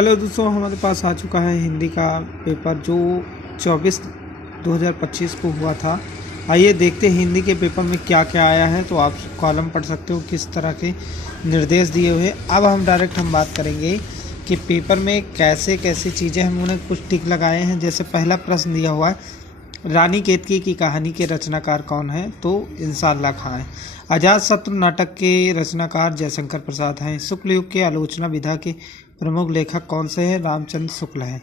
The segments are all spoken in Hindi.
हेलो दोस्तों, हमारे पास आ चुका है हिंदी का पेपर जो 24/2025 को हुआ था। आइए देखते हैं हिंदी के पेपर में क्या क्या आया है। तो आप कॉलम पढ़ सकते हो किस तरह के निर्देश दिए हुए। अब हम बात करेंगे कि पेपर में कैसे कैसे चीज़ें हमने कुछ टिक लगाए हैं। जैसे पहला प्रश्न दिया हुआ है, रानी केतकी की कहानी के रचनाकार कौन है? तो इंसाल्लाह खां है। अजातशत्रु नाटक के रचनाकार जयशंकर प्रसाद हैं। शुक्ल युग के आलोचना विधा के प्रमुख लेखक कौन से हैं? रामचंद्र शुक्ल हैं।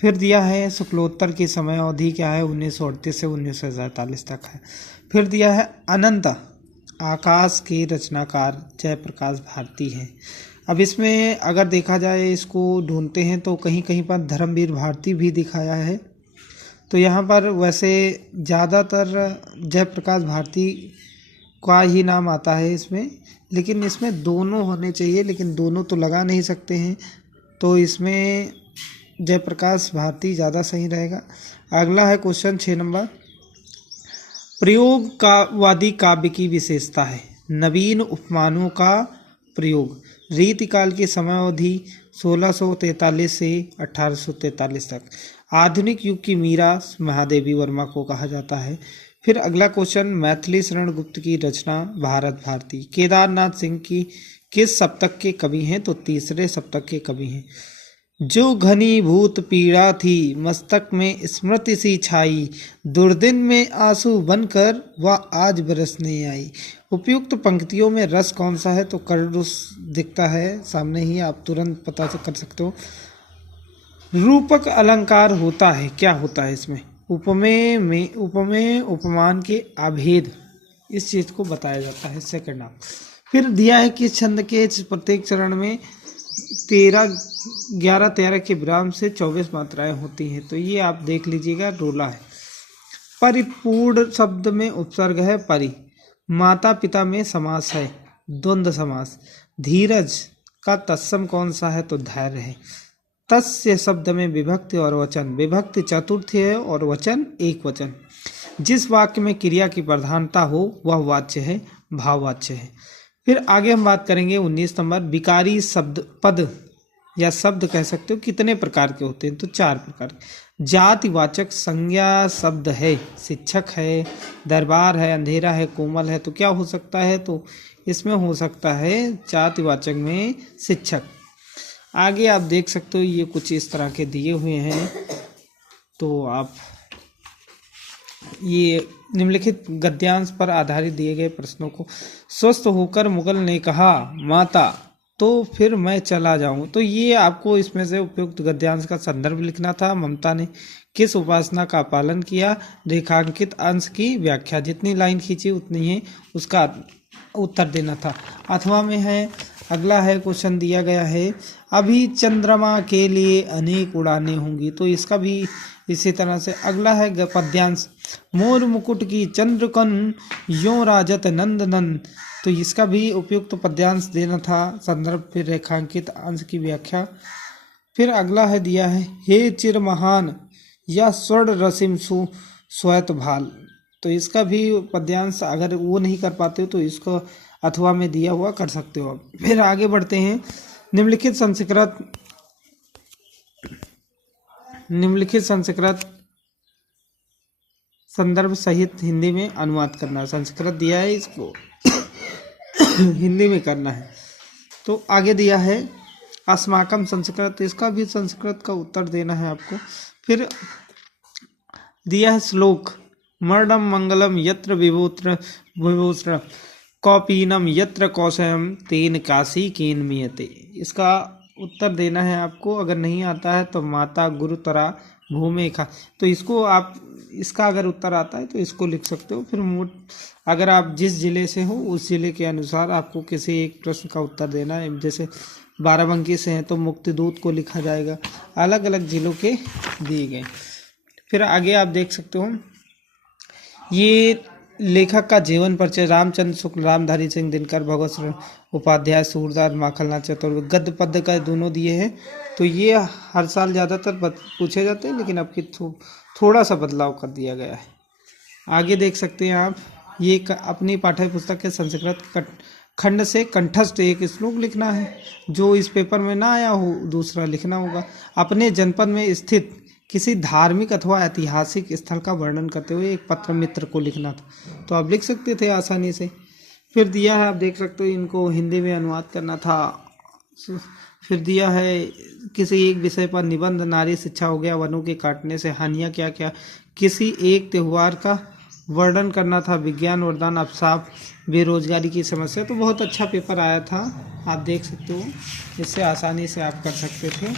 फिर दिया है शुक्लोत्तर की समय अवधि क्या है? 1938 से 1947 तक है। फिर दिया है अनंत आकाश के रचनाकार जयप्रकाश भारती हैं। अब इसमें अगर देखा जाए, इसको ढूंढते हैं तो कहीं कहीं पर धर्मवीर भारती भी दिखाया है। तो यहाँ पर वैसे ज़्यादातर जयप्रकाश भारती का ही नाम आता है इसमें, लेकिन इसमें दोनों होने चाहिए, लेकिन दोनों तो लगा नहीं सकते हैं, तो इसमें जयप्रकाश भारती ज़्यादा सही रहेगा। अगला है क्वेश्चन 6 नंबर, प्रयोगवादी काव्य की विशेषता है। नवीन उपमानों का प्रयोग। रीतिकाल की समयावधि 1643 से 1843 तक। आधुनिक युग की मीरा महादेवी वर्मा को कहा जाता है। फिर अगला क्वेश्चन, मैथिली शरण गुप्त की रचना भारत भारती। केदारनाथ सिंह की किस सप्तक के कवि हैं? तो तीसरे सप्तक के कवि हैं। जो घनीभूत पीड़ा थी मस्तक में स्मृति सी छाई, दुर्दिन में आंसू बनकर वह आज बरसने आई। उपयुक्त पंक्तियों में रस कौन सा है? तो कर्रुस दिखता है सामने ही, आप तुरंत पता कर सकते हो। रूपक अलंकार होता है, क्या होता है इसमें? उपमेय उपमान के अभेद, इस चीज को बताया जाता है। सेकंड आप। फिर दिया है कि छंद के प्रत्येक चरण में 11-13 के विराम से 24 मात्राएं होती हैं। तो ये आप देख लीजिएगा, रोला है। परिपूर्ण शब्द में उपसर्ग है परि। माता पिता में समास है द्वंद्व समास। धीरज का तत्सम कौन सा है? तो धैर्य है। तस्य शब्द में विभक्ति और वचन। विभक्ति चतुर्थी है और वचन एक वचन। जिस वाक्य में क्रिया की प्रधानता हो वह वाच्य है, भाववाच्य है। फिर आगे हम बात करेंगे 19 नंबर, विकारी शब्द पद या शब्द कह सकते हो कितने प्रकार के होते हैं? तो 4 प्रकार। जातिवाचक संज्ञा शब्द है, शिक्षक है, दरबार है, अंधेरा है, कोमल है। तो क्या हो सकता है? तो इसमें हो सकता है जातिवाचक में शिक्षक। आगे आप देख सकते हो, ये कुछ इस तरह के दिए हुए हैं। तो आप ये निम्नलिखित गद्यांश पर आधारित दिए गए प्रश्नों को। स्वस्थ होकर मुगल ने कहा माता तो फिर मैं चला जाऊं। तो ये आपको इसमें से उपयुक्त गद्यांश का संदर्भ लिखना था। ममता ने किस उपासना का पालन किया? रेखांकित अंश की व्याख्या। जितनी लाइन खींची उतनी ही उसका उत्तर देना था। अथवा में है। अगला है क्वेश्चन दिया गया है, अभी चंद्रमा के लिए अनेक उड़ानें होंगी। तो इसका भी इसी तरह से। अगला है पद्यांश, मोर मुकुट की चंद्रकन यों राजत नंदनन। तो इसका भी उपयुक्त पद्यांश देना था, संदर्भ फिर रेखांकित अंश की व्याख्या। फिर अगला है दिया है, हे चिर महान या स्वर्ण रसिम श्वेत भाल। तो इसका भी पद्यांश अगर वो नहीं कर पाते हो तो इसको अथवा में दिया हुआ कर सकते हो। फिर आगे बढ़ते हैं, निम्नलिखित संस्कृत संदर्भ सहित हिंदी में अनुवाद करना। संस्कृत दिया है, इसको हिंदी में करना है। तो आगे दिया है अस्माकम संस्कृत, इसका भी संस्कृत का उत्तर देना है आपको। फिर दिया है श्लोक, मर्डम मंगलम यत्र विभूत्र कौपीनम यत्र कौशयम तेन काशी केन मियते। इसका उत्तर देना है आपको। अगर नहीं आता है तो माता गुरुतरा भूमि खा। तो इसको आप, इसका अगर उत्तर आता है तो इसको लिख सकते हो। फिर अगर आप जिस जिले से हो उस जिले के अनुसार आपको किसी एक प्रश्न का उत्तर देना है। जैसे बाराबंकी से हैं तो मुक्तिदूत को लिखा जाएगा। अलग अलग जिलों के दिए गए। फिर आगे आप देख सकते हो, ये लेखक का जीवन परिचय। रामचंद्र शुक्ल, रामधारी सिंह दिनकर, भगवत शरण उपाध्याय, सूरदास, माखनलाल चतुर्वेदी। गद्य पद्य का दोनों दिए हैं। तो ये हर साल ज़्यादातर पूछे जाते हैं, लेकिन अब की थोड़ा सा बदलाव कर दिया गया है। आगे देख सकते हैं आप, ये अपनी पाठ्य पुस्तक के संस्कृत खंड से कंठस्थ एक श्लोक लिखना है, जो इस पेपर में ना आया हो दूसरा लिखना होगा। अपने जनपद में स्थित किसी धार्मिक अथवा ऐतिहासिक स्थल का वर्णन करते हुए एक पत्र मित्र को लिखना था, तो आप लिख सकते थे आसानी से। फिर दिया है, आप देख सकते हो, इनको हिंदी में अनुवाद करना था। फिर दिया है किसी एक विषय पर निबंध, नारी शिक्षा हो गया, वनों के काटने से हानियाँ क्या क्या, किसी एक त्यौहार का वर्णन करना था, विज्ञान वरदान, अवसाद, बेरोजगारी की समस्या। तो बहुत अच्छा पेपर आया था, आप देख सकते हो, इससे आसानी से आप कर सकते थे।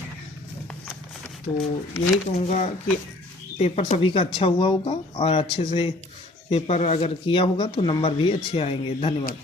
तो यही कहूँगा कि पेपर सभी का अच्छा हुआ होगा और अच्छे से पेपर अगर किया होगा तो नंबर भी अच्छे आएंगे। धन्यवाद।